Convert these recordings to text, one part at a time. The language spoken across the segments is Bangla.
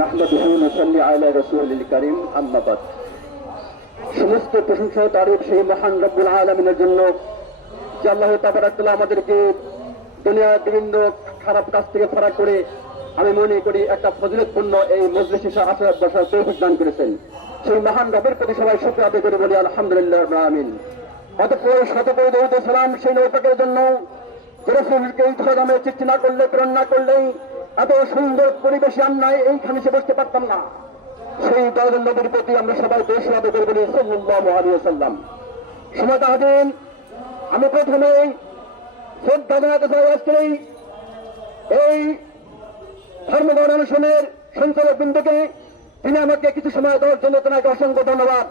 নাহমাদুহু ওয়া নুসাল্লি আলা রাসূলিল কারীম আম্মা বাদ। সমস্ত প্রশংসা তারিফ সেই মহান রব্বুল আলামিনের জন্য যে আল্লাহ তাবারাক ওয়া তাআলা আমাদেরকে দুনিয়ার বিভিন্ন খারাপ কাজ থেকে ফারাক করে আমি মনে করি একটা ফজিলতপূর্ণ এই মজলিসে আসার বসার তৌফিক দান করেছেন। সেই মহান রবের প্রতি সবাই শুকরিয়া আদায় করে বলি আলহামদুলিল্লাহ রাব্বিল আলামিন। অতঃপর শতকোটি দরুদ ও সালাম সেই নবীর জন্য যে রাসূলকে এই ধরামে চিঠি না করলে প্রেরণ না করলেই এত সুন্দর পরিবেশে আমরা এইখানে এসে বসতে পারতাম না। সেই দয়াল নবীর প্রতি আমরা সবাই দেশ আদায় করে বলি সাল্লাল্লাহু আলাইহি ওয়াসাল্লাম। সময় তাহাদিন আমি প্রথমে শ্রদ্ধা জানাতে চাই আজকে এই ধর্মঘট অনুষ্ঠানের সঞ্চালক বৃন্দকে, তিনি আমাকে কিছু সময় দেওয়ার জন্য তাকে অসংখ্য ধন্যবাদ।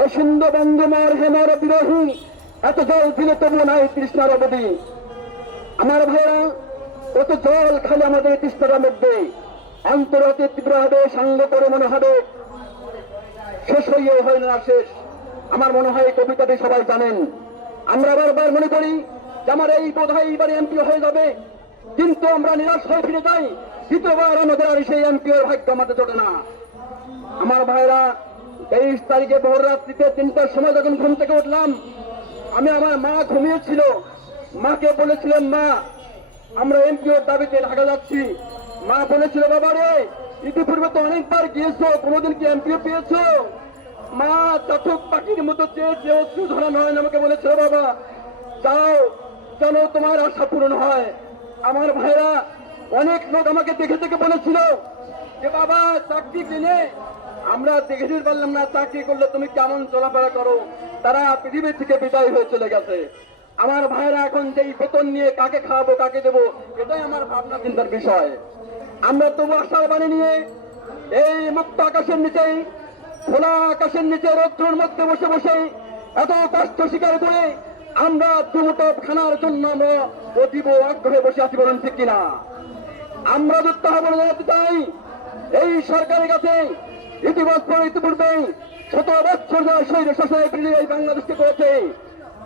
এই সুন্দর বঙ্গমর হেমর বিরোহী এত জল দিল তবু নাই তৃষ্ণার অবধি। আমার ভাইরা, কত জল খালি আমাদের তৃষ্ণার মধ্যে, অন্তরতে তীব্র হবে, সাঙ্গ করে মনে হবে শেষ হইয়ে হয় না শেষ। আমার মনে হয় এই কবিতাটি সবাই জানেন। আমরা বারবার মনে করি যে আমার এই বোধহয় এইবারে এমপি হয়ে যাবে, কিন্তু আমরা নিরাশ হয়ে ফিরে যাই। দ্বিতীয়বার আমাদের আর সেই এমপির ভাগ্য আমাদের জোটে না। আমার ভাইরা, 23 তারিখে ভোর রাত্রিতে 3টার সময় যখন ঘুম থেকে উঠলাম, আমার মা ঘুমিয়েছিল। মাকে বলেছিলাম, মা আমরা এমপিওর দাবিতে ঢাকা যাচ্ছি। মা বলেছিল, বাবা রে ইতিপূর্বে তো অনেকবার গিয়েছো, কোনোদিন কি এমপিও পেয়েছো? মা চাতক পাখির মতো চেয়ে অশ্রু ধরানো হয় আমাকে বলেছিল, বাবা যাও যেন তোমার আশা পূরণ হয়। আমার ভাইরা, অনেক লোক আমাকে দেখে দেখে বলেছিল যে বাবা চাকরি কিনে আমরা দেখে দিতে পারলাম না, চাকরি করলে তুমি কেমন চলাফেরা করো। তারা পৃথিবী থেকে বিদায় হয়ে চলে গেছে। আমার ভাইরা, এখন যেই বেতন নিয়ে কাকে খাওয়াবো কাকে দেবো, এটাই আমার ভাবনা চিন্তার বিষয়। আমরা তবু আশার বাণী নিয়ে এই মুক্ত আকাশের নিচেই, খোলা আকাশের নিচে রৌদ্রের মধ্যে বসে বসে এত কষ্ট স্বীকার করে আমরা দুমুটো খানার জন্য আমরা অতীব আগ্রহে বসে আছি, বলেন ঠিক কিনা? আমরা উত্তাহন জানাতে চাই এই সরকারের কাছে, ইতিপূর্বে 17 বছর ধরে শৈল শাসনের এই বাংলাদেশকে করেছে।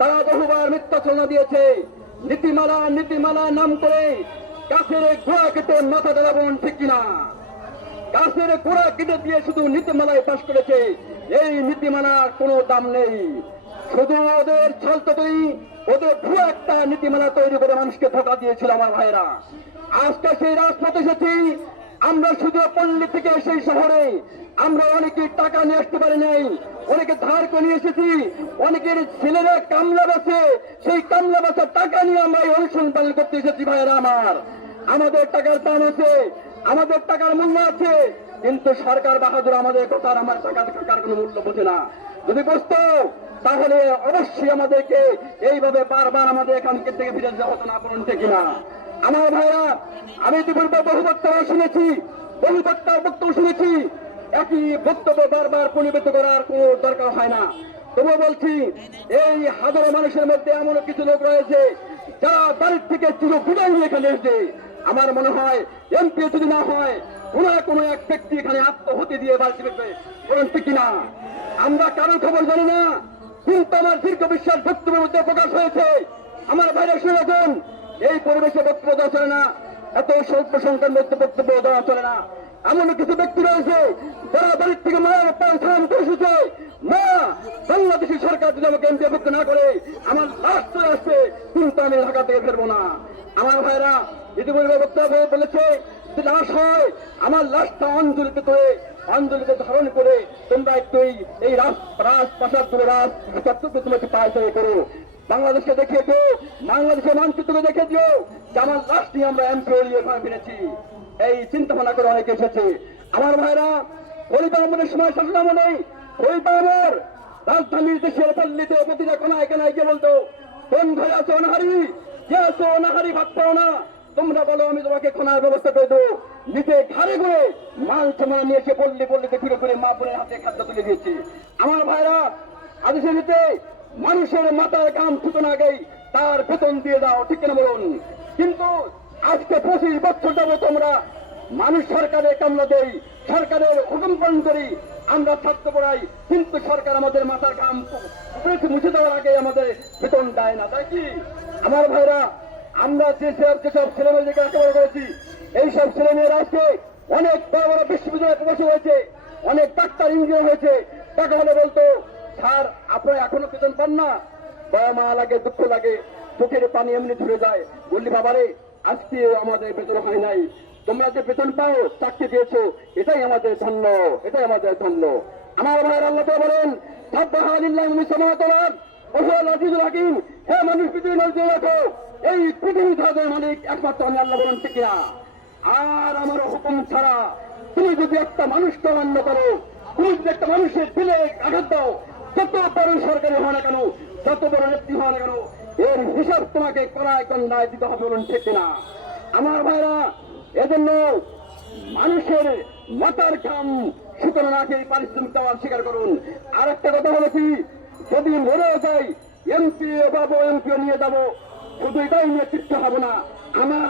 তারা বহুবার মিথ্যাচরণা দিয়েছে। নীতিমালা নাম করে গাছের গোড়া কেটে মাথা দেওয়াবন, ঠিক কিনা? গাছের গোড়া কেটে দিয়ে শুধু নীতিমালায় পাশ করেছে। এই নীতিমালার কোনো দাম নেই, শুধু ওদের ছলতই, ওদের ভুয়া একটা নীতিমালা তৈরি করে মানুষকে ধোঁকা দিয়েছিল। আমার ভাইরা, আজকে সেই রাজপথে এসেছি। আমরা শুধু পল্লী থেকে সেই শহরে আমরা অনেকে টাকা নিয়ে আসতে পারি নাই, অনেকে ধার করে নিয়ে এসেছি। অনেকের ছেলেরা কামলা বেছে, সেই কামলা বেচার টাকা নিয়ে আমরা এই অনুষ্ঠান পালন করতে এসেছি। ভাইয়েরা আমার, আমাদের টাকার দাম আছে, আমাদের টাকার মূল্য আছে, কিন্তু সরকার বাহাদুর আমাদের কথা, আমার টাকার কোনো মূল্য বোঝে না। যদি বুঝতো তাহলে অবশ্যই আমাদেরকে এইভাবে বারবার আমাদের এখান থেকে ফিরে যাওয়া হতো না, বলুন ঠিক কিনা? আমার ভাইরা, আমি ইতিপূর্বে বহু বক্তব্য শুনেছি, বহু বক্তব্য শুনেছি। একই বক্তব্য বারবার পুনরাবৃত্তি করার কোনো দরকার হয় না। তবুও বলছি, এই হাজারো মানুষের মধ্যে এমন কিছু লোক রয়েছে যারা বাড়ির থেকে চুলো গুড়াই নিয়ে এখানে এসেছে। আমার মনে হয় এমপি যদি না হয়, কোনো এক ব্যক্তি এখানে আত্মহতি দিয়ে বাড়িতে ফিরবে, বলুন ঠিক কিনা? আমরা কারোর খবর জানি না, কিন্তু আমার দীর্ঘ বিশ্বাস বক্তব্যের মধ্যে প্রকাশ হয়েছে। আমার ভাইরা শুনে রাখুন, এই পরিবেশে বক্তব্য দেওয়া চলে না, এত স্বল্প সংখ্যার মধ্যে বক্তব্য দেওয়া চলে না। এমন কিছু ব্যক্তি রয়েছে যারা বাড়ির থেকে মায়ের পায়খানা করে এসেছে। মা, বাংলাদেশি সরকার যদি আমাকে এমপি ভুক্ত না করে আমার লাশ চলে আসছে, কিন্তু আমি ঢাকা থেকে ফেরবো না। আমার ভাইরা, ইতিপূর্বে বক্তব্য বলেছে, লাশ হয় আমার লাশটা অঞ্জলিতে ধারণ করে তোমরা একটু এই রাজপ্রাসাদ রাজচত্বরকে তুমি একটু পায় করো, বাংলাদেশকে দেখিয়ে দিও, বাংলাদেশের মানচিত্রকে দেখে দিও যে আমার লাশটি আমরা এমপি ফিরেছি। এই চিন্তা ভাবনা করে অনেকে এসেছে। আমার ভাইরা, খলিফা আহমদের সময় শাসন আমলে খলিফা আহমদ রাজধানীর দেশের পল্লীতে প্রতিটা কোনায় কোনায় গিয়ে বলতো, কোন ঘরে আছো অনাহারি, যে আছো অনাহারি ভাত পাও না, তোমরা বলো আমি তোমাকে খোনার ব্যবস্থা করে দেবো। নিজে ঘরে ঘরে মাল সামান নিয়ে এসে পল্লীতে ফিরে ফিরে মা বোনের হাতে খাদ্য তুলে দিয়েছি। আমার ভাইরা, আদেশে নিতে মানুষের মাথার কাম ছুটো না গেই তার বেতন দিয়ে দাও, ঠিক কিনা বলুন? কিন্তু আজকে 25 বছর যাবো তোমরা মানুষ সরকারের কামলা দেই, সরকারের হুকুম পালন করি, আমরা ছাত্র পড়াই, কিন্তু সরকার আমাদের মাথার কাম মুছে দেওয়ার আগে আমাদের বেতন দেয় না, তাই কি? আমার ভাইরা, আমরা যেসব ছেলেমেয়েদেরকে একেবারে করেছি, এইসব ছেলেমেয়েরা আজকে অনেক বড় বড় বিশ্ববিদ্যালয় প্রফেসর হয়েছে, অনেক ডাক্তার ইঞ্জিনিয়ার হয়েছে, টাকা হলে বলতো স্যার আপনারা এখনো বেতন পান না, বাবা মা লাগে, দুঃখ লাগে, চোখের পানি এমনি ধরে যায়। বললি বাবারে আজকে আমাদের বেতন হয় নাই, তোমরা যে বেতন পাও, চাকরি পেয়েছো, এটাই আমাদের ধন্য, এটাই আমাদের ধন্য। আমার ভাইয়ের আল্লাহ তো বলেন হে মানুষ পৃথিবী নজরে রাখো, এই পৃথিবী থাকার মালিক একমাত্র আমি আল্লাহ বলেন ঠিক না। আর আমার হুকুম ছাড়া তুমি যদি একটা মানুষকে অমান্য করো, তুমি যদি একটা মানুষের দিলে আঘাত দাও, যত বড় সরকারি হয় না কেন, যত বড় নেত্রী হয় না কেন, এর হিসাব তোমাকে কড়ায় কন্যায় দিতে হবে বলুন ঠিক না। আমার ভাইরা, এজন্য মানুষের মাথার ঘাম শুকনো না খেয়ে পারিশ্রমিক দেওয়ার স্বীকার করুন। আর একটা কথা হলো কি, যদি মরেও যাই এমপি পাবো, এমপিও নিয়ে যাবো, শুধু এটাই নিয়ে তৃপ্ত হবো না।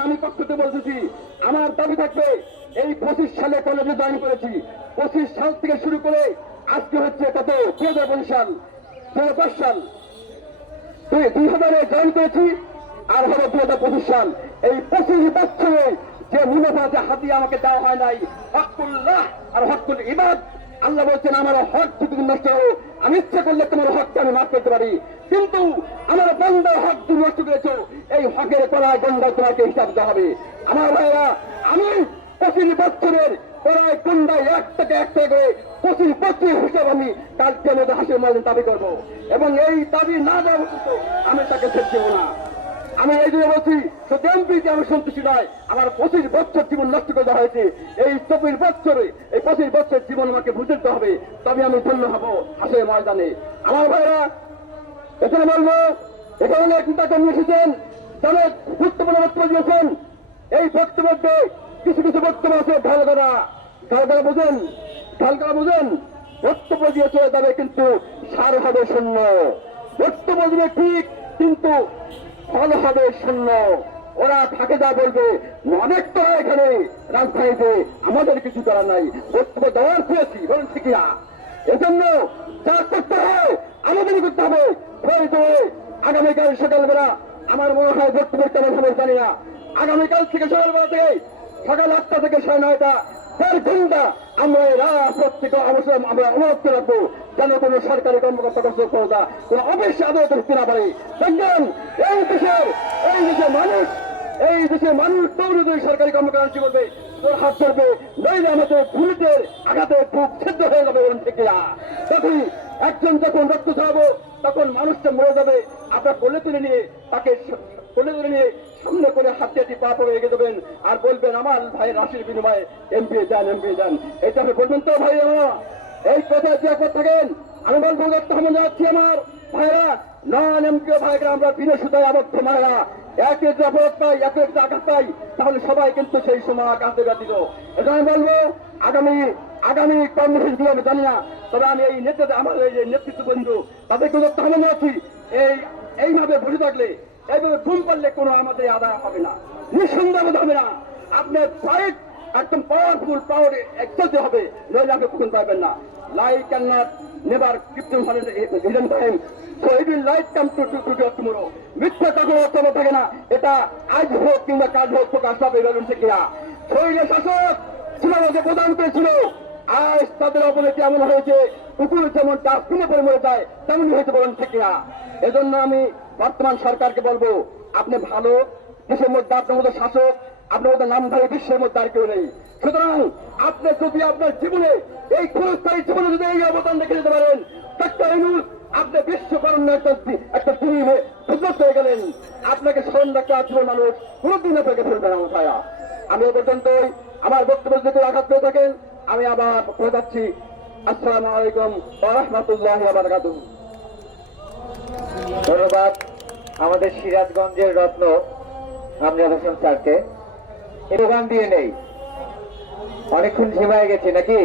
আমি পক্ষতে বলতেছি, আমার দাবি থাকবে এই 25 সালে কলেজে জয়েন করেছি, 25 সাল থেকে শুরু করে আজকে হচ্ছে কত 2005 সাল, 2010 সাল, 2000-এ জয়েন করেছি, আর হলো 2025 সাল। এই 25 বছরে যে মুনাফা, যে হাতিয়া আমাকে দেওয়া হয় নাই, হকুল্লাহ আর হকুল ইবাদ, আল্লাহ বলছেন আমার হক যদি নষ্ট হয়, আমি ইচ্ছা করলে তোমার হককে আমি মাফ করতে পারি, কিন্তু আমার বান্দার হক তুমি নষ্ট করেছো, এই হকের করায় গন্ডায় তোমাকে হিসাব দেওয়া হবে। আমার ভাইরা, আমি 25 বছরের করায় গন্ডায় এক থেকে করে 25 বছর হিসাব আমি কালকে আমাদের হাসির মাঝে দাবি করবো, এবং এই দাবি না দেওয়া পর্যন্ত আমি তাকে ছেড়ে দেবো না। আমি এই জন্য বলছি, শুধু এমপিতে আমি সন্তুষ্টি নয়, আমার 25 বছর জীবন নষ্ট করে দেওয়া হয়েছে, এই 24 বছরে এই 25 বছর জীবন আমাকে বুঝতে হবে, তবে আমি ধন্য হব হাসের ময়দানে। আমার ভাইরা, এখানে বলবো, এখানে অনেক নেতা নিয়ে এসেছেন, যারা গুরুত্বপূর্ণ বক্তব্য দিয়েছেন। এই বক্তব্যে কিছু কিছু বক্তব্য আছে ঢাল করা বুঝেন, বক্তব্য দিয়ে চলে যাবে, কিন্তু সার হবে শূন্য। বক্তব্য দিবে ঠিক, কিন্তু ফল হবে শূন্য। ওরা থাকে যা বলবে, অনেক তো এখানে রাজধানীতে আমাদের কিছু করার নাই, বক্তব্য দেওয়ার পেয়েছি বলুন ঠিক না। এজন্য যা করতে হয় আমাদেরই করতে হবে। আগামীকাল সকালবেলা আমার মনে হয় বক্তব্যের কেমন হবে জানি না, আগামীকাল থেকে সকালবেলা থেকে সকাল 8টা থেকে 9:30 4 ঘন্টা আমরা এই রাজপথ থেকে অবশ্যই আমরা অনুরোধ রাখবো, যেন কোন সরকারি কর্মকর্তা কোন অফিস আদালত করতে না পারে। দেখবেন এই দেশের মানুষ দৌড়ে সরকারি কর্মকর্তা করবে, তোর হাত ধরবে, নইলে আমাদের বুলেটের আঘাতে বুক ছিদ্র হয়ে যাবে বলুন থেকে। তখন একজন যখন রক্ত খাওয়াবো, তখন মানুষটা মরে যাবে, আপনার কোলে তুলে নিয়ে তাকে সামনে করে হাতে পা পড়ে এগিয়ে দেবেন, আর বলবেন আমার ভাই রাশির বিনিময়ে এমপি যান। এটা আপনি বলবেন তো ভাই? এই কথায় যে একবার থাকেন, আমি বলবো রক্তহমন যাচ্ছি আমার ভাইরা, নন এমপি ভাইরা, আমরা বিনা সুতায় আবদ্ধ মায়েরা, একে যে অপরাধ পাই, একে যে আঘাত পাই, তাহলে সবাই কিন্তু সেই সময় আঘাতে ব্যতীত। এটা আমি বলবো, আগামী কর্মসূচিগুলো আমি জানি না, তবে আমি এই আমার এই যে নেতৃত্ববৃন্দ তাদেরকে রক্তহমন যাচ্ছি, এইভাবে বসে থাকলে, এইভাবে ঘুম পারলে কোনো আমাদের আদায় হবে না, নিঃসন্দেহ হবে না। আপনার ফাইট একদম পাওয়ারফুল পাওয়ার চলতে হবে, নইলে আপনি কখন পাইবেন না। Light can not never keep them hidden time, so it will light come to tomorrow. মিথ্যা কখনো চলে থাকে না, এটা আজ হোক কিংবা কাজ হোক প্রকাশ পাবে বলুন ঠিক কিনা। শরীরে শাসক সীমানাকে প্রদান করেছিল, আজ তাদের অবনতি এমন হয়েছে, কুকুর যেমন ডাস্টবিনে পরে মরে যায় তেমনই হয়েছে বলুন ঠিক কিনা। এজন্য আমি বর্তমান সরকারকে বলবো, আপনি ভালো, দেশের মধ্যে আপনার মতো শাসক, আপনার মতো নামধারী বিশ্বের মধ্যে আর কেউ নেই। সুতরাং আপনি যদি আপনার জীবনে এই ক্ষণস্থায়ী জীবনে যদি এই অবদান রেখে দিতে পারেন, ডক্টর ইউনূস আপনি বিশ্বকরণ্য একটা টিমে বিধ্বস্ত হয়ে গেলেন, আপনাকে স্মরণ রাখতে আজীবন মানুষ কোনদিন আপনাকে ভুলবে না। ভাইয়া, আমি এ পর্যন্তই আমার বক্তব্য যদি আঘাত পেয়ে থাকেন, আমি আবার বলে যাচ্ছি, আসসালামু আলাইকুম ওয়া রাহমাতুল্লাহি ওয়া বারাকাতুহু। ধন্যবাদ আমাদের সিরাজগঞ্জের রত্ন আমজাদ হোসেন স্যারকে। এই গান দিয়ে নেই, অনেকক্ষণ ঝিমায় গেছে নাকি।